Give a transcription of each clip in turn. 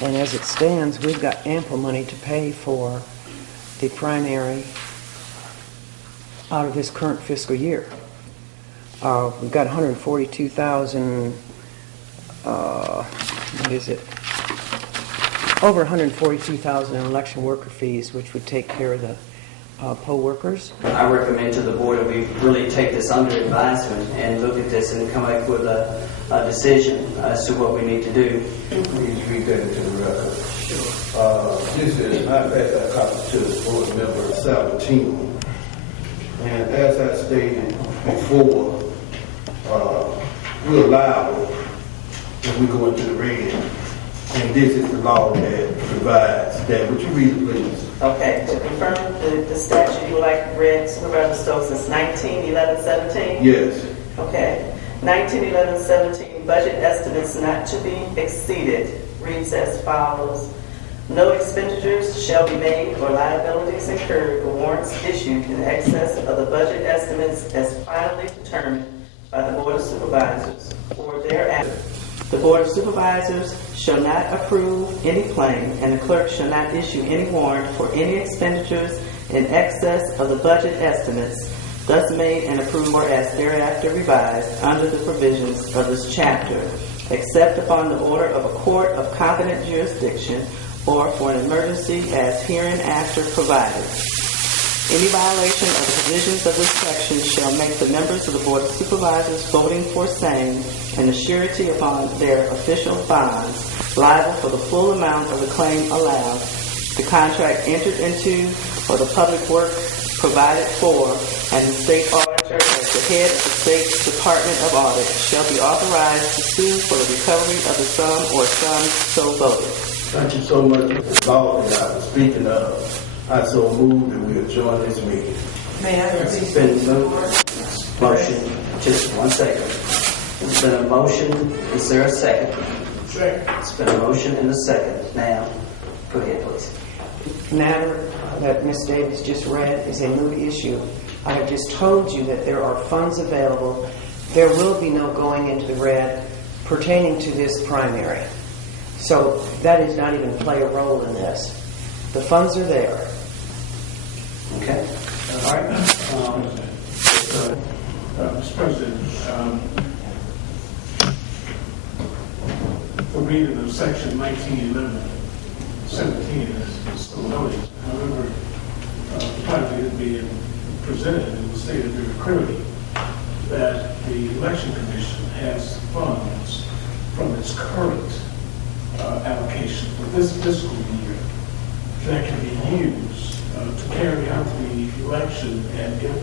And as it stands, we've got ample money to pay for the primary out of this current fiscal year. We've got 142,000, what is it? Over 142,000 in election worker fees, which would take care of the poll workers. I recommend to the board that we really take this under advisement and look at this and come back with a decision as to what we need to do. Please read that into the record. This is, I passed that copy to the board member 17. And as I stated before, we're liable if we go into the red. And this is the law that provides that. Would you read it, please? Okay, to confirm the statute you would like read, Supervisor Stokes, is 1911-17? Yes. Okay. 1911-17, budget estimates not to be exceeded, reads as follows. No expenditures shall be made or liabilities incurred or warrants issued in excess of the budget estimates as finally determined by the Board of Supervisors or thereafter. The Board of Supervisors shall not approve any claim, and the clerk shall not issue any warrant for any expenditures in excess of the budget estimates thus made and approved or as thereafter revised under the provisions of this chapter, except upon the order of a court of competent jurisdiction or for an emergency as hereinafter provided. Any violation of the provisions of this section shall make the members of the Board of Supervisors voting for same and the surety upon their official bonds liable for the full amount of the claim allowed, the contract entered into, or the public work provided for, and the state auditor as the head of the State Department of Audit shall be authorized to sue for the recovery of the sum or sums so voted. Thank you so much for the law that I was speaking of. I so move that we adjourn this meeting. May I It's been moved. Motion. Just 1 second. It's been a motion. Is there a second? Second. It's been a motion and a second. Now, go ahead, please. The matter that Ms. Davis just read is a new issue. I have just told you that there are funds available. There will be no going into the red pertaining to this primary. So that does not even play a role in this. The funds are there. Okay. All right. Mr. President, the reading of Section 1911-17 is still noted. However, the project is being presented in the state of your clarity that the Election Commission has funds from its current allocation for this fiscal year that can be used to carry out the election, and if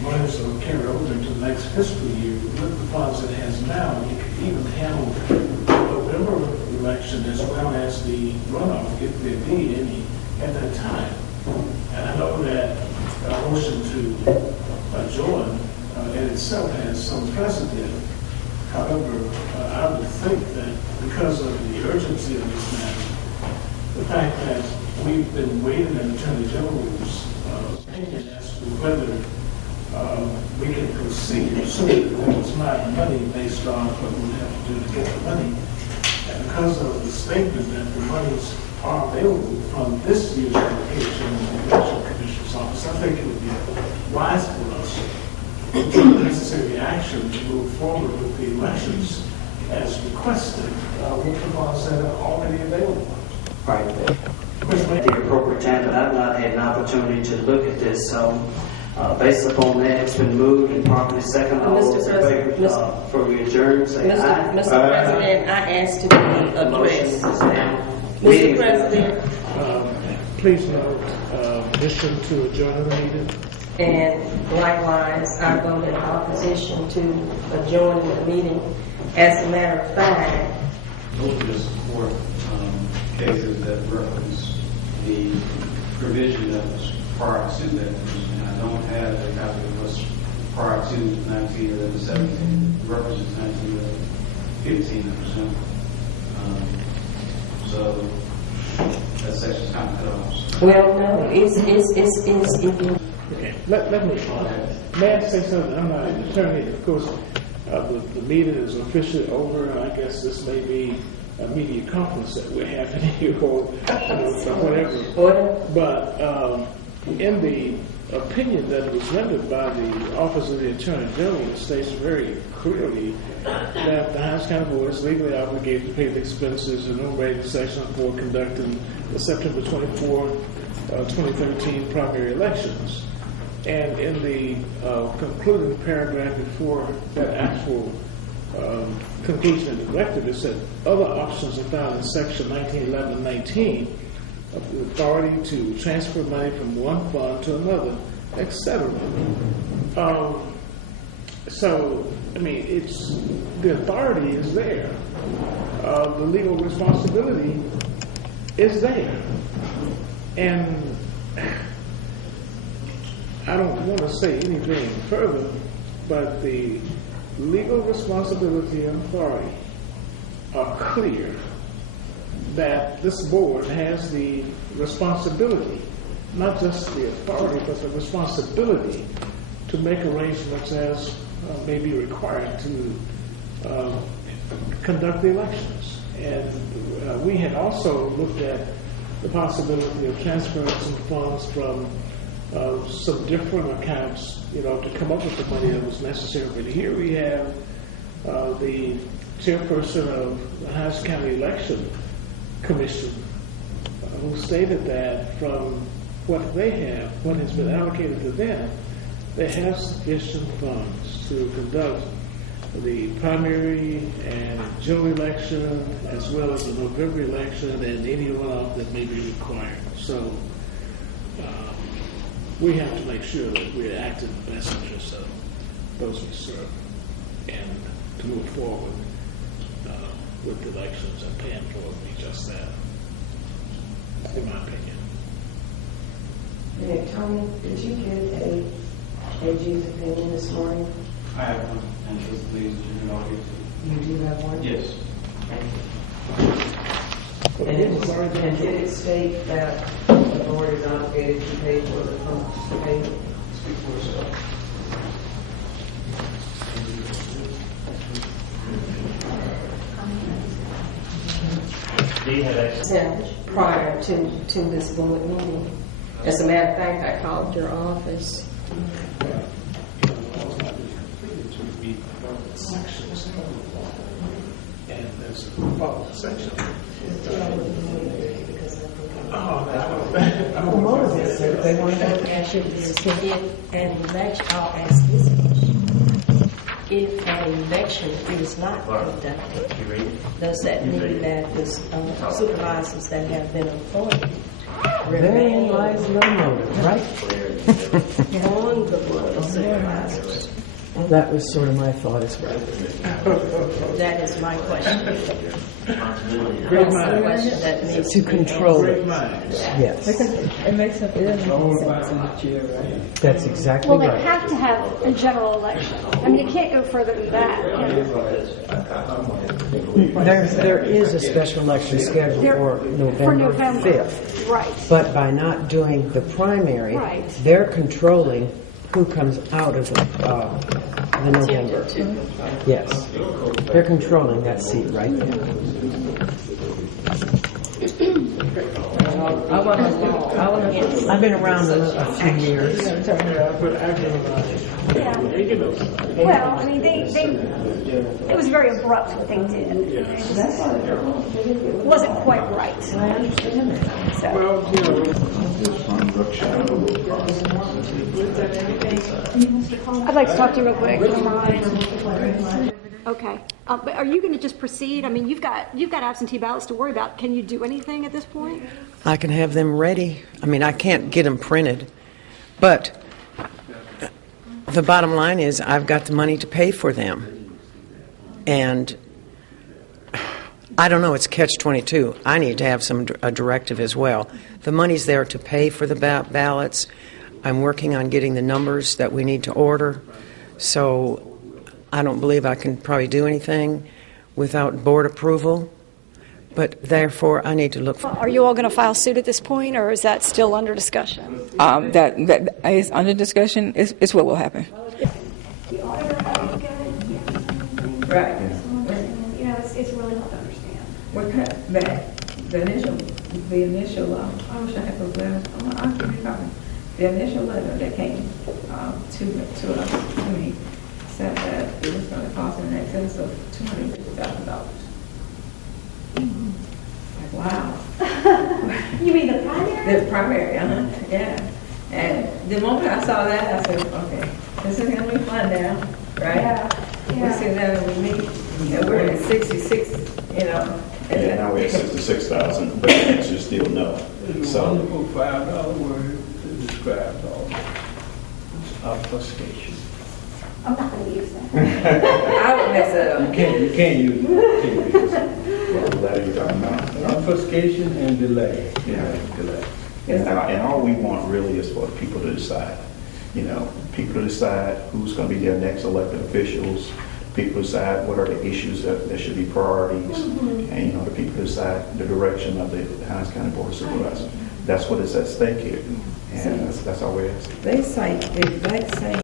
monies are carried over into the next fiscal year, with the funds it has now, it can even handle the November election as well as the runoff, if there be any at that time. And I know that a motion to join in itself has some precedent. However, I would think that because of the urgency of this matter, the fact that we've been waiting in Attorney General's opinion as to whether we can proceed sooner. There was not money based on what we have to do to get the money. And because of the statement that the monies are available from this year's allocation in the Election Commission's office, I think it would be wise for us to take the necessary action to move forward with the elections as requested with the funds that are already available. Right. At the appropriate time, but I've not had an opportunity to look at this. So, based upon that, it's been moved and properly seconded. All those in favor for we adjourn, say aye. Mr. President, I asked to be addressed. Mr. President. Please note, mission to adjourn the meeting. And likewise, I vote in opposition to adjourning the meeting. As a matter of fact, those are just support cases that reference the provision that was prior to that. And I don't have a copy of what's prior to 1911-17. It references 1915%. So that section's kind of cut off. well, no, it's Okay. Let me, may I say something? I'm not an attorney. Of course, the meeting is officially over, and I guess this may be media conference that we're having here or whatever. But in the opinion that was rendered by the Office of the Attorney General, it states very clearly that the Hinds County Board is legally obligated to pay the expenses enumerated in Section 4 conducting the September 24, 2013 primary elections. And in the concluding paragraph before that actual conclusion and directive, it said other options are found in Section 1911 and 19 of the authority to transfer money from one fund to another, etc. So, I mean, it's the authority is there. The legal responsibility is there. And I don't want to say anything further, but the legal responsibility and authority are clear that this board has the responsibility, not just the authority, but the responsibility to make arrangements as may be required to conduct the elections. And we had also looked at the possibility of transferring some funds from some different accounts, to come up with the money that was necessary. But here we have the chairperson of the Hinds County Election Commission who stated that from what they have, what has been allocated to them, they have sufficient funds to conduct the primary and general election as well as the November election and any runoff that may be required. So we have to make sure that we're acting in the best interest of those we serve and to move forward with the elections and paying for it be just that, in my opinion. Hey, Tony, did you get AG's opinion this morning? I have one, and just please, You do have one? Yes. And did it state that the board is obligated to pay for the funds paid? Speak for yourself. Prior to this board meeting. As a matter of fact, I called your office. And there's a section. They want to I'll ask this question. If an election is not conducted, does that mean that the supervisors that have been appointed Therein lies the motive, right? on the board of supervisors? That was sort of my thought as well. That is my question. Great That's the question that needs To control it. Yes. It makes sense in the chair, right? That's exactly Well, they right. have to have a general election. I mean, it can't go further than that. There is a special election scheduled for November 5th. Right. But by not doing the primary, Right. they're controlling who comes out of the November. Yes. They're controlling that seat right there. I've been around a few years. Yeah. Well, I mean, it was very abrupt what they did. It wasn't quite right. I'd like to talk to you real quick, if you don't mind. Okay. But are you going to just proceed? I mean, you've got absentee ballots to worry about. Can you do anything at this point? I can have them ready. I mean, I can't get them printed, but the bottom line is I've got the money to pay for them. And I don't know, it's catch-22. I need to have a directive as well. The money's there to pay for the ballots. I'm working on getting the numbers that we need to order. So I don't believe I can probably do anything without board approval. But therefore, I need to look for... Are you all going to file suit at this point, or is that still under discussion? That is under discussion. It's what will happen. The auditor, how you good? Right. You know, it's really hard to understand. We're that the initial, I wish I had those letters. I'll give you a copy. The initial letter that came to us, to me, said that it was going to cost in excess of $250,000. Like, wow. You mean the primary? The primary, yeah. And the moment I saw that, I said, okay, this is going to be fun now, right? Yeah. We sit down and we meet, and we're at 66, you know. Yeah, now we're at 66,000, but the answer is still no. It's a So, wonderful $5 word to describe all this. Obfuscation. I'm not going to use that. I would mess it up. You can't use it. what letter you talking about? Obfuscation and delay. Yeah. Delay. And all we want really is for the people to decide. You know, people to decide who's going to be their next elected officials. People decide what are the issues that should be priorities. And, you know, the people decide the direction of the Hinds County Board of Supervisors. That's what is at stake here. And that's all we're asking. They cite the exact same